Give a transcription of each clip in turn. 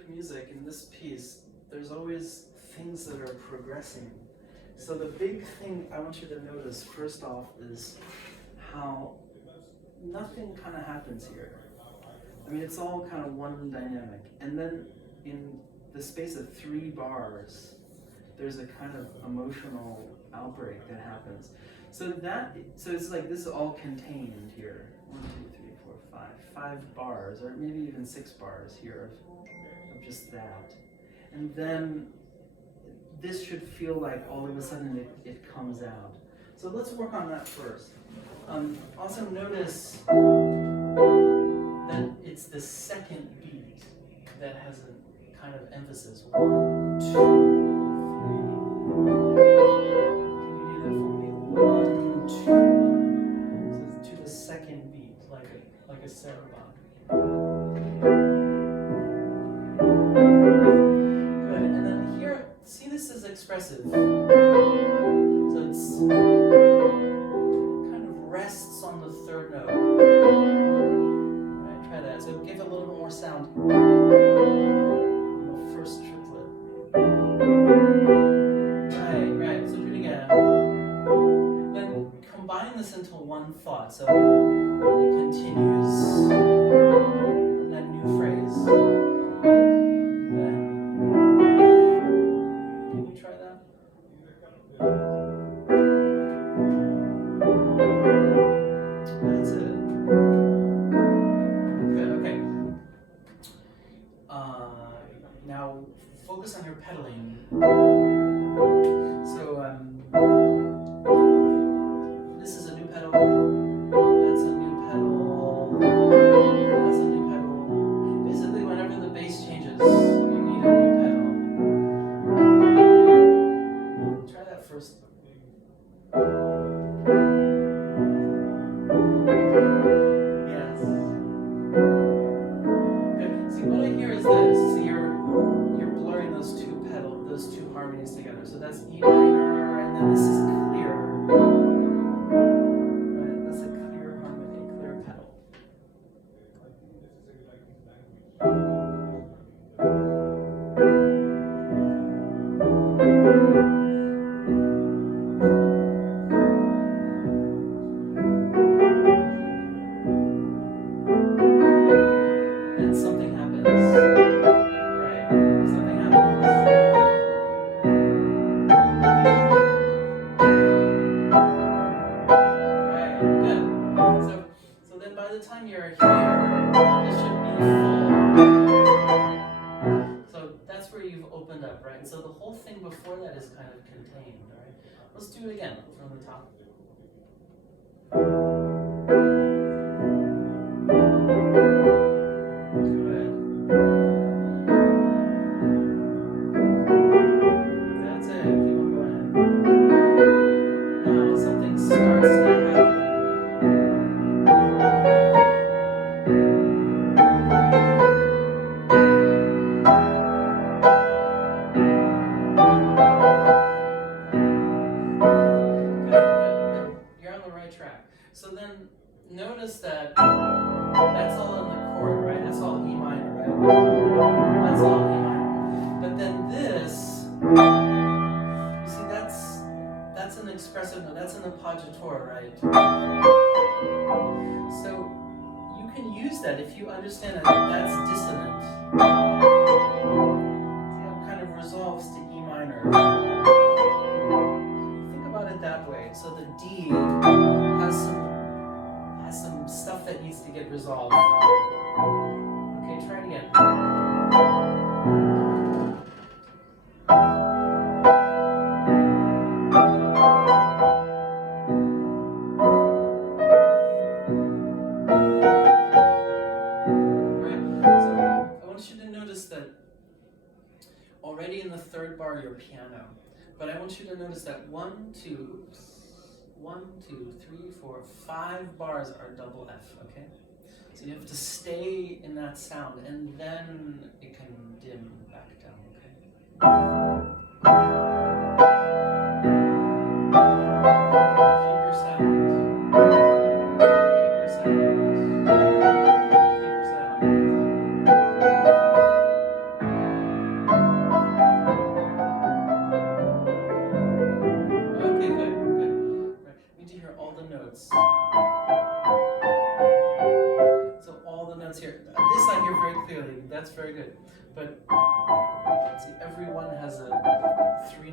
classic music, in this piece, there's always things that are progressing. So the big thing I want you to notice, first off, is how nothing kind of happens here. I mean, it's all kind of one dynamic. And then in the space of 3 bars, there's a kind of emotional outbreak that happens. So it's like this is all contained here. 1, 2, 3, 4, 5. 5 bars, or maybe even 6 bars here of just that. And then this should feel like all of a sudden it comes out. So let's work on that first. Also notice that it's the second beat that has a kind of emphasis. 1, 2, 3. Can you do that for me? 1, 2. So to the second beat, like a saraband. Good. And then here, see, this is expressive. So it's kind of rests on the 3rd note. Right, try that. So give a little more sound on the first triplet. Right. So do it again. Then combine this into one thought. So it continues in that new phrase. Then, can you try that? That's it. Good, okay. Now focus on your pedaling. So this is a new pedal. That's a new pedal. That's a new pedal. Basically, whenever the bass changes, you need a new pedal. Try that first. Yes. Good. See, what I hear is this. See, you're blurring those two harmonies together. So that's E minor, and then this is clear. Right? That's a clear harmony, clear pedal. Then something happens. Right. Something happens. Right. Good. So then by the time you're here, this should be full. So that's where you've opened up, right? And so the whole thing before that is kind of contained, right? Let's do it again from the top. Good. That's it. Keep on going. Now something starts to happen. Good. You're on the right track. So then notice that that's all in the chord, right? That's all E minor, right? That's all E minor. But then this, you see, that's an expressive note. That's an appoggiatura, right? So you can use that if you understand that that's dissonant. See how it kind of resolves to E minor. Think about it that way. So the D has some stuff that needs to get resolved. Okay, try it again. Right. So I want you to notice that already in the 3rd bar you're piano, but I want you to notice that 1, 2, 3, 4, 5 bars are double F, okay? So you have to stay in that sound, and then it can dim back down, okay? Keep your sound. Keep your sound. Keep your sound.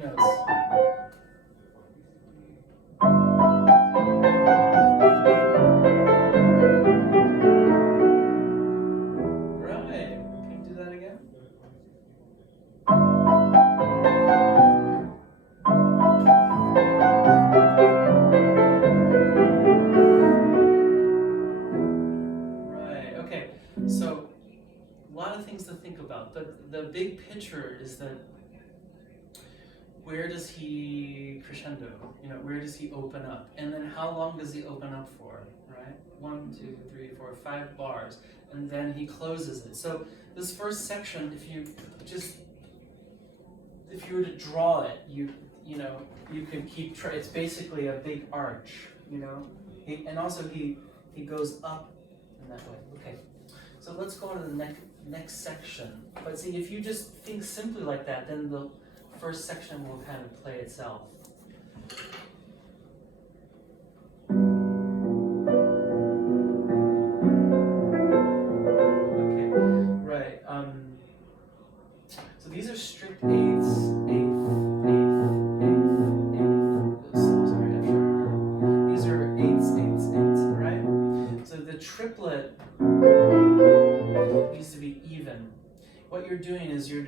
notes. Right. Can you do that again? Right. Okay. So a lot of things to think about. The big picture is that where does he crescendo? You know, where does he open up? And then how long does he open up for? Right? 1, 2, 3, 4, 5 bars. And then he closes it. So this first section, if you were to draw it, you can keep it's basically a big arch, you know. And also he goes up in that way. Okay. So let's go on to the next section. But see, if you just think simply like that, then the first section will kind of play itself. Okay, right. So these are strict eighths, eighth, eighth, eighth, eighth. Oops, sorry, F sharp. These are eighths, eighths, eighths, right? So the triplet needs to be even. What you're doing is you're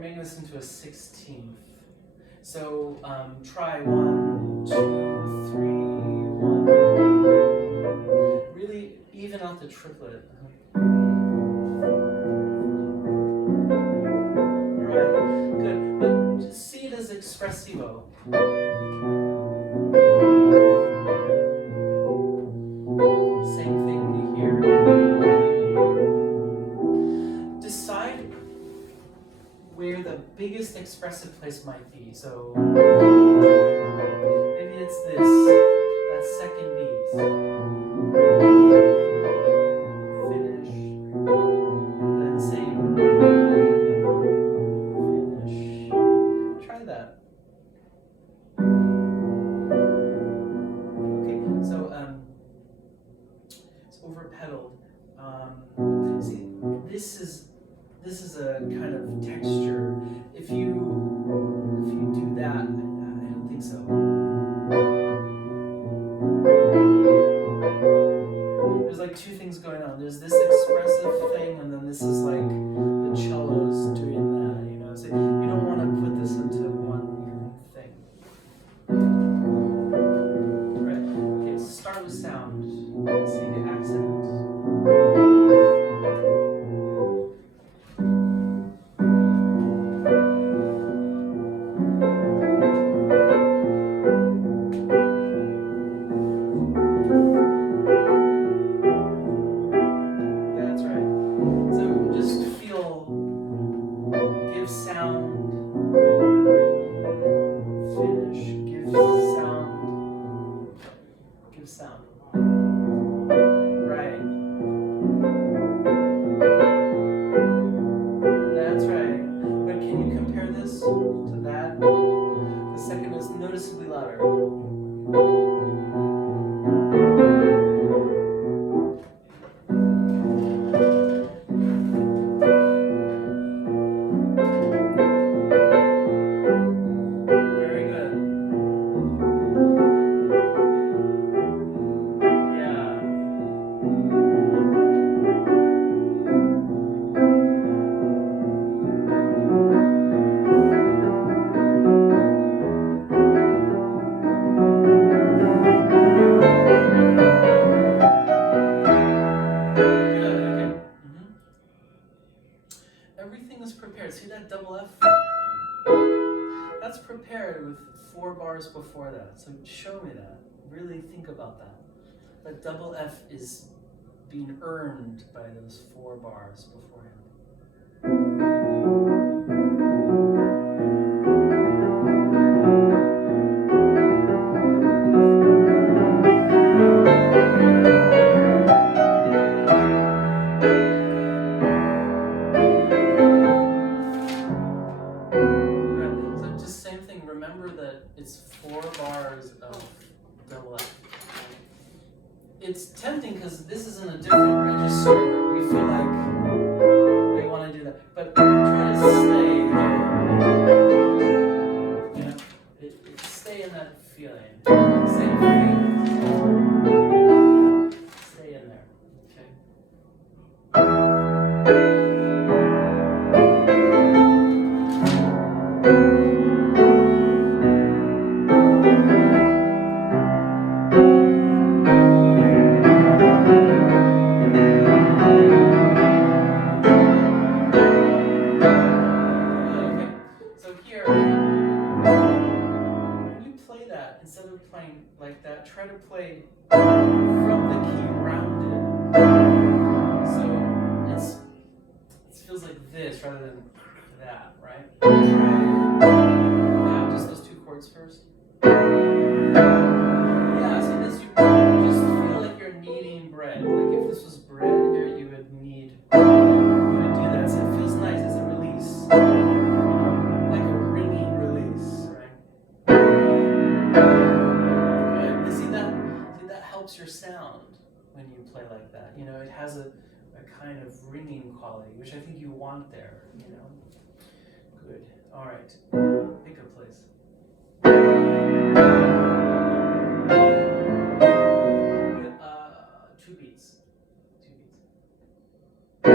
making this into a 16th. So try 1, 2, 3, 1. Really even out the triplet. Alright, good. But just see it as expressivo. Same thing here. Decide where the biggest expressive place might be. So maybe it's that second beat. Finish. Then same. Finish. Try that. Okay, so it's over pedaled. See, this is a kind of texture. If you do that, I don't think so. There's like two things going on. There's this expressive thing, and then this is like the cellos doing that, you know. So you don't want to put this into one thing. Right. Okay, so start with sound. See the accent. Noticeably louder. Very good. Yeah. Everything is prepared. See that double F? That's prepared with 4 bars before that. So show me that. Really think about that. That double F is being earned by those 4 bars beforehand. Remember that it's 4 bars of double F. It's tempting because this is in a different register. We feel like we want to do that, but try to stay here. try to play from the key rounded. So it feels like this rather than that, right? Yeah, just those two chords first. Yeah, see this, you just feel like you're kneading bread. Like if this was bread here, you would do that. So it feels nice as a release. Like a ringing release, right? Good. See that helps your sound when you play like that. You know, it has a kind of ringing quality, which I think you want there, you know. Good. All right. Pick a place. Good. 2 beats. 2 beats. 2.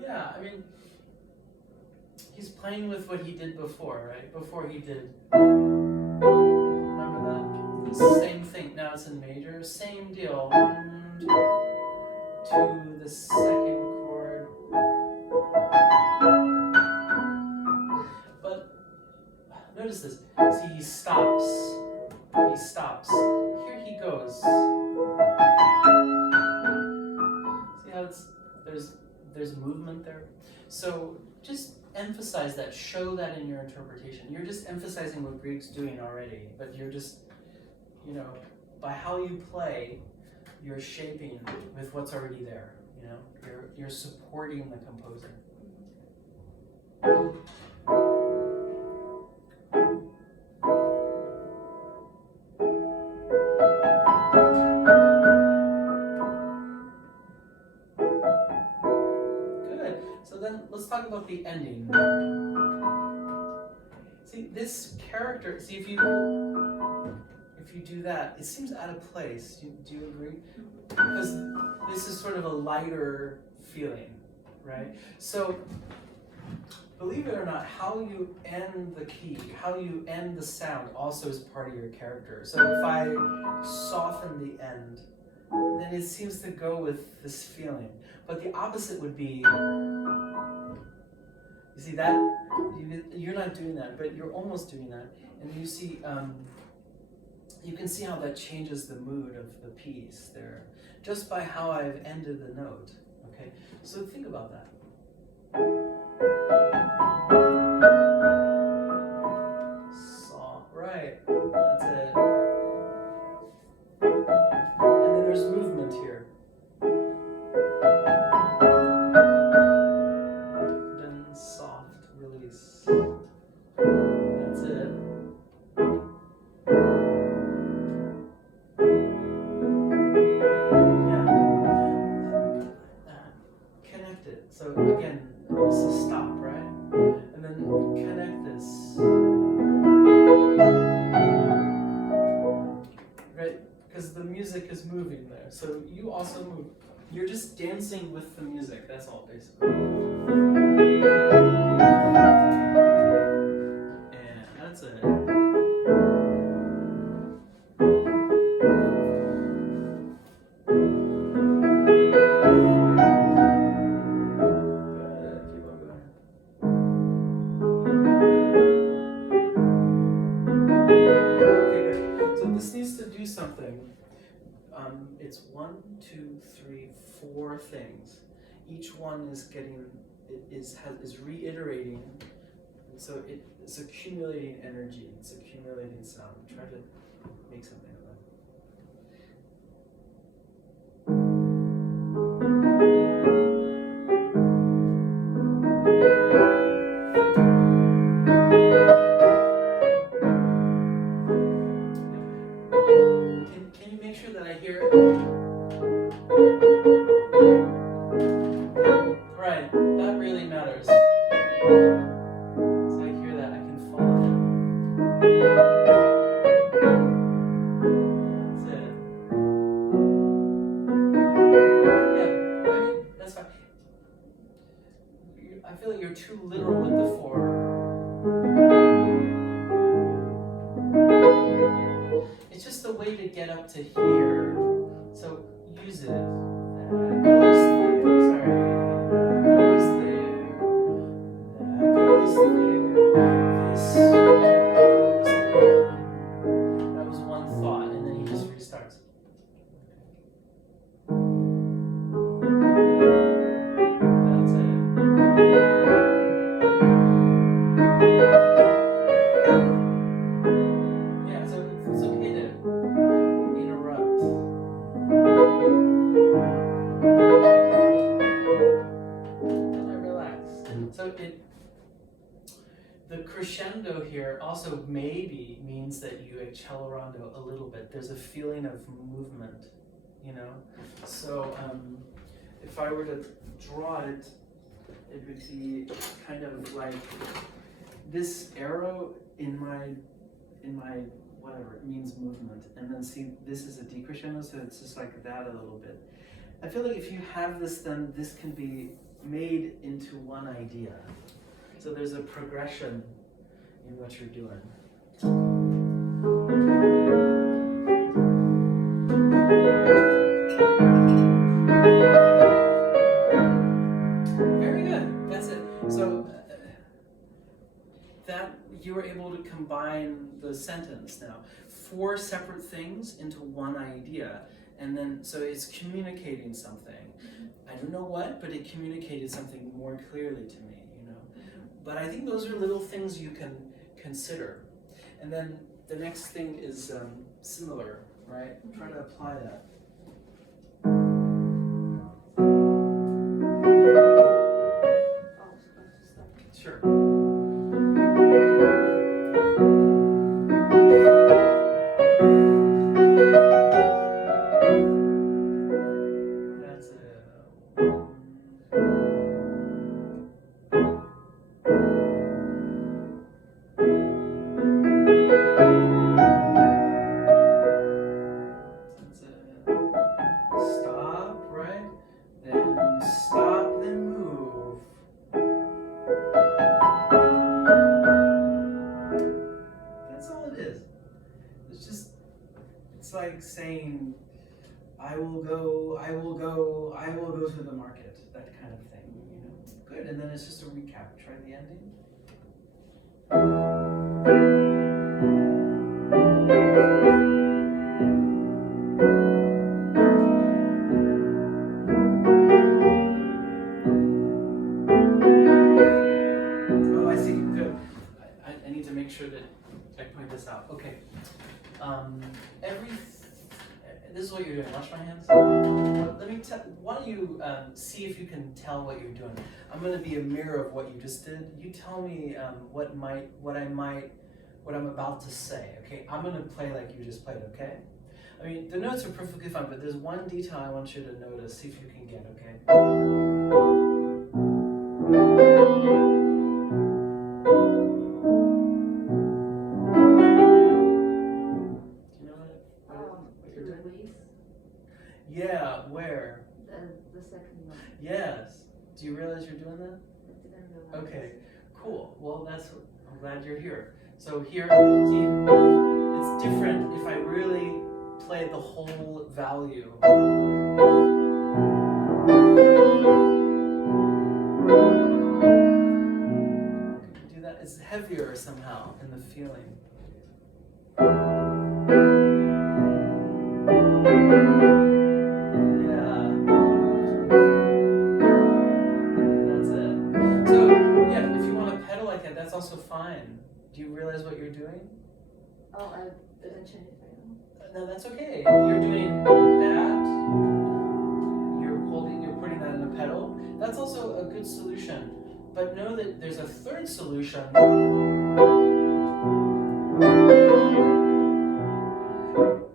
Yeah, I mean, he's playing with what he did before, right? Before he did, remember that? Same thing. Now it's in major. Same deal. 1, 2, the second chord. But notice this. See, he stops. He stops. Here he goes. See how there's movement there? So just emphasize that, show that in your interpretation. You're just emphasizing what Grieg's doing already, but you're just, you know, by how you play, you're shaping with what's already there, you know? You're supporting the composer. Good. So then let's talk about the ending. See, this character, see if you do that, it seems out of place. Do you agree? Because this is sort of a lighter feeling, right? So, believe it or not, how you end the key, how you end the sound also is part of your character. So if I soften the end, then it seems to go with this feeling. But the opposite would be, you see that, you're not doing that, but you're almost doing that. And you see, you can see how that changes the mood of the piece there, just by how I've ended the note, okay? So think about that. Right, that's it. And then there's movement here. Then soft release. That's it. Yeah. Connect it. So again, this is stop, right? And then connect this. Right? Because the music is moving there. So you also move. You're just dancing with the music. That's all, basically. And that's it. Something. It's 1, 2, 3, 4 things. Each one is reiterating, and so it's accumulating energy. It's accumulating sound. Try to make something of that. Can you make sure that I hear it? Right, that really matters. So I hear that. crescendo here also maybe means that you accelerando a little bit. There's a feeling of movement, you know? So if I were to draw it, it would be kind of like this arrow in my whatever, it means movement. And then see, this is a decrescendo, so it's just like that a little bit. I feel like if you have this, then this can be made into one idea. So there's a progression in what you're doing. Very good, that's it. So that you were able to combine the sentence now. 4 separate things into one idea. And then, so it's communicating something. I don't know what, but it communicated something more clearly to me, you know. But I think those are little things you can consider. And then the next thing is similar, right? Try to apply that. Sure. Saying, I will go to the market, that kind of thing, you know. Good, and then it's just a recap. Try the ending. Oh, I see, good. I need to make sure that I point this out. Okay. This is what you're doing. Wash my hands. Let me tell. Why don't you see if you can tell what you're doing? I'm going to be a mirror of what you just did. You tell me what I'm about to say. Okay, I'm going to play like you just played. Okay. I mean, the notes are perfectly fine, but there's one detail I want you to notice. See if you can get. Okay. Yeah, where? The second one. Yes. Do you realize you're doing that? I didn't realize. Okay, cool. Well, I'm glad you're here. So here, see, it's different if I really play the whole value. Can you do that? It's heavier somehow in the feeling. That's also fine. Do you realize what you're doing? Oh, I didn't change it right now. No, that's okay. You're doing that. You're putting that in a pedal. That's also a good solution. But know that there's a third solution.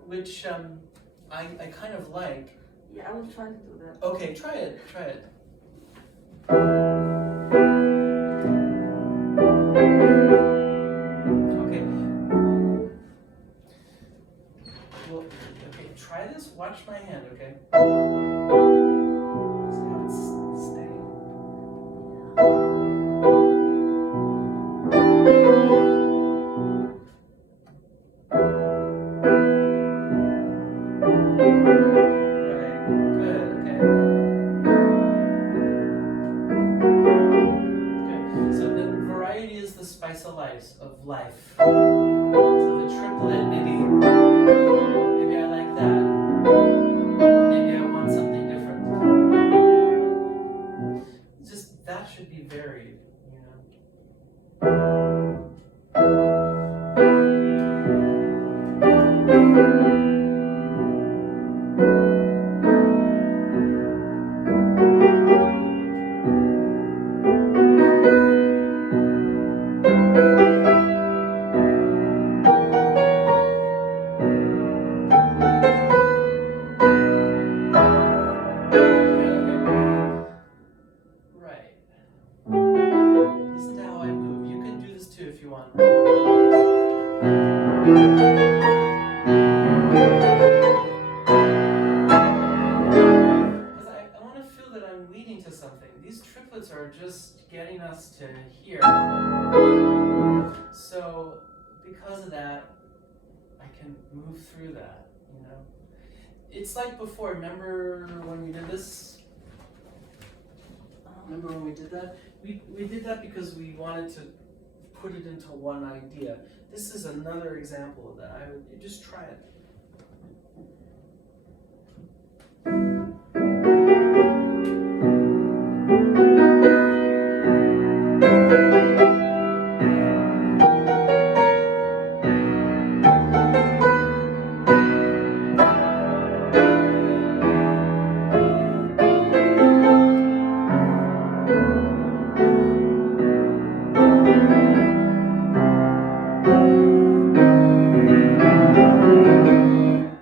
Which I kind of like. Yeah, I will try to do that. Okay, try it. Okay. Well, okay, try this. Watch my hand, okay? See how it's staying. Of life. So the triplet, maybe I like that. Maybe I want something are just getting us to here. So because of that, I can move through that, you know. It's like before, remember when we did this? Remember when we did that? We did that because we wanted to put it into one idea. This is another example of that. I would just try it.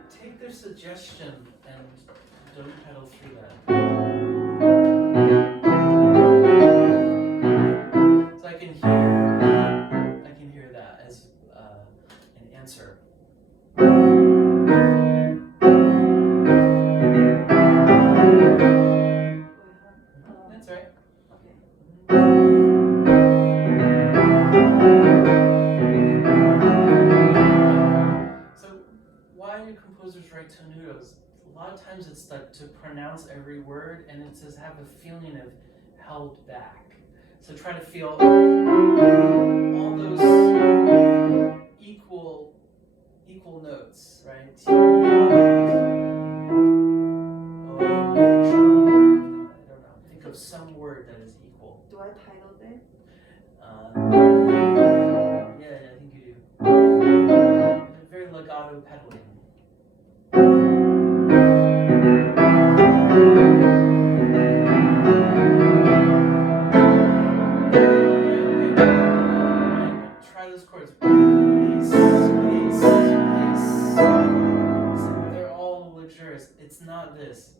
Take their suggestion and don't pedal through that. So I can hear that as an answer. That's right. Okay. So why do composers write tenutos? A lot of times it's like to pronounce every word, and it says have a feeling of held back. So try to feel all those equal notes, right? I don't know. Think of some word that is equal. Do I title there? Yeah, I think you do. Very legato pedaling. Try those chords. Release, release, release. So they're all luxurious. It's not this.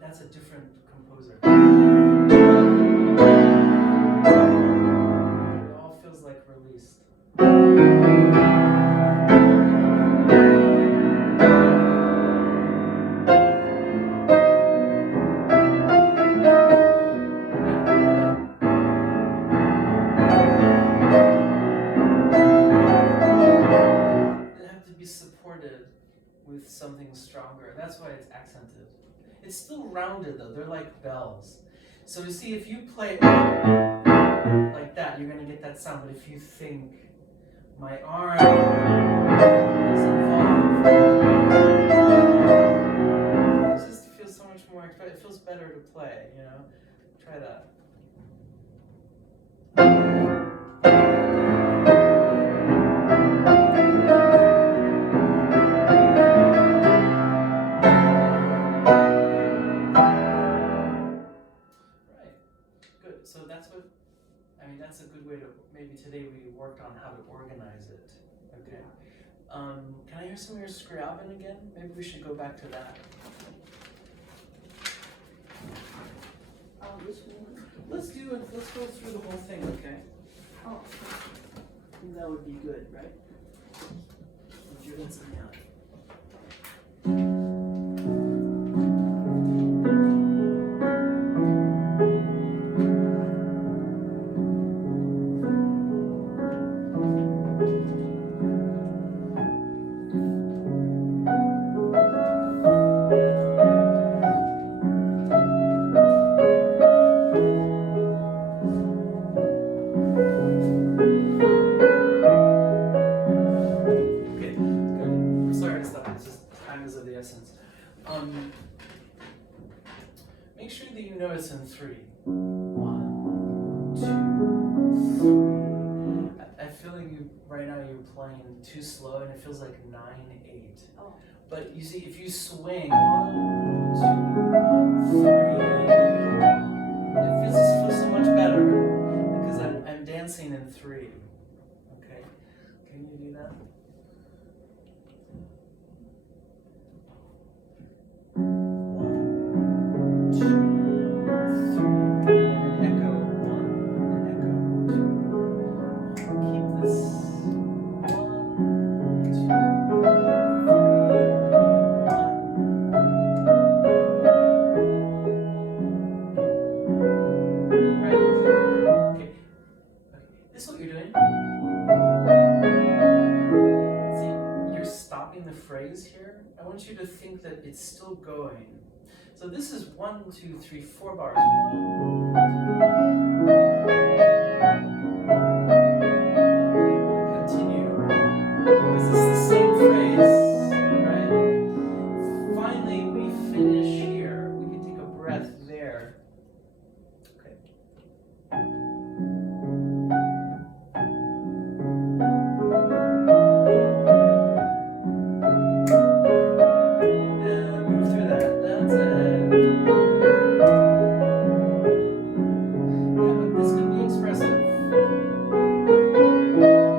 That's a different composer. It all feels like released. Supported with something stronger. That's why it's accented. It's still rounded though. They're like bells. So you see, if you play like that, you're going to get that sound. But if you think my arm is involved, it just feels so much more. It feels better to play. You know, try that. So that's a good way to, maybe today we worked on how to organize it. Okay. Can I hear some of your Scriabin again? Maybe we should go back to that. Which one? Let's go through the whole thing, okay? Oh, okay. I think that would be good, right? Would you get some out? Make sure that you know it's in 3. 1, 2, 3. I feel like right now you're playing too slow and it feels like 9, 8. Oh. But you see, if you swing 1, 2, 1, 3, it just feels so much better because I'm dancing in 3. Okay, can you do that? going. So this is 1, 2, 3, 4 bars. 1,